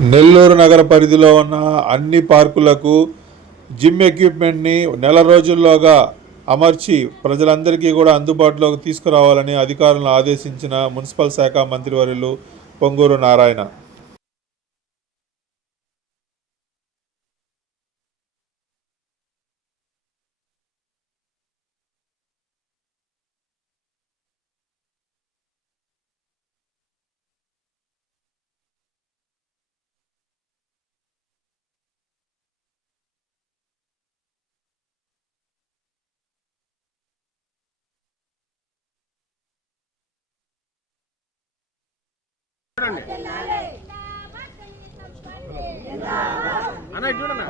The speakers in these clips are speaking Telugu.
నెల్లూరు నగర పరిధిలో ఉన్న అన్ని పార్కులకు జిమ్ ఎక్విప్మెంట్ని నెల రోజుల్లోగా అమర్చి ప్రజలందరికీ కూడా అందుబాటులోకి తీసుకురావాలని అధికారులను ఆదేశించిన మున్సిపల్ శాఖ మంత్రివర్యులు పొంగూరు నారాయణ. అన్న చూడన్నా?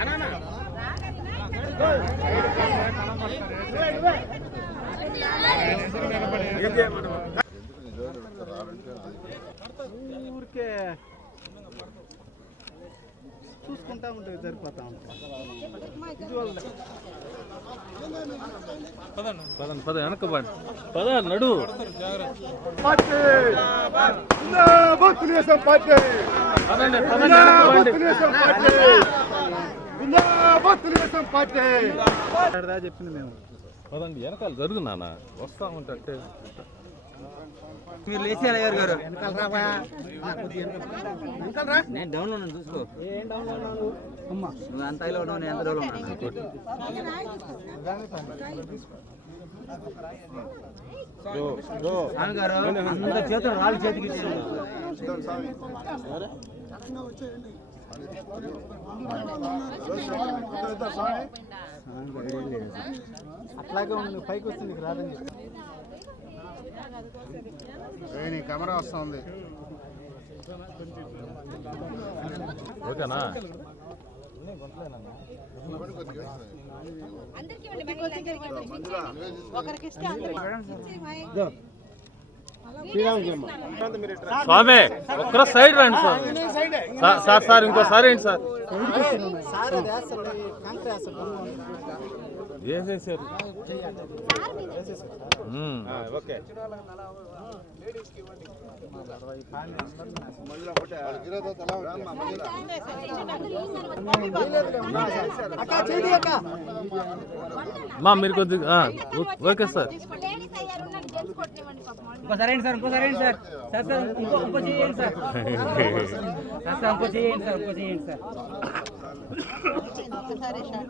అన్న అన్న ఊరికే చూసుకుంటా ఉంటుంది సరిపోతా ఉంటాం పద పద వెనక పద నడు పదండి పదండి పండి. చెప్పింది మేము పదండి వెనకాల జరుగు నాన్న వస్తా ఉంటే. మీరు లేచి అయ్యారు గారు నేను డౌన్లో ఉన్నాను చూసుకో. నువ్వు అంత హైలో ఉన్నావు నేను ఎంత డౌన్ ఉన్నాను? స్వామి గారు అందరి చేతులు రాళ్ళు చేతికి. అట్లాగే ఉంది పైకి వస్తుంది రాదని చెప్పి నీ కెమెరా వస్తుంది. ఓకేనా? అందరికీ. ఒకరికి స్వామి ఒక్కరో సైడ్ రండి సార్. సార్, సార్ సార్ ఇంకోసారి ఏంటి సార్ సార్ అది వేస్తాడు కంకర వేస్తాడు వేసేసారు ఉమ్. అక్క చేయి అక్క మా మీరు కొద్దిగా ఆ, ఓ- ఓకే సార్ తీసుకోండి. లేడీస్ అయ్యారు, నన్ను జెంట్స్ కొట్టనివ్వండి పాపం. ఇంకోసారి ఏంటి సార్ ఇంకోసారి ఏంటి సార్ సార్ సార్ ఇంకో ఇంకో చేయండి సార్ సార్ సార్ ఇంకో చేయండి సార్ ఇంకో చేయండి సార్ సరే సార్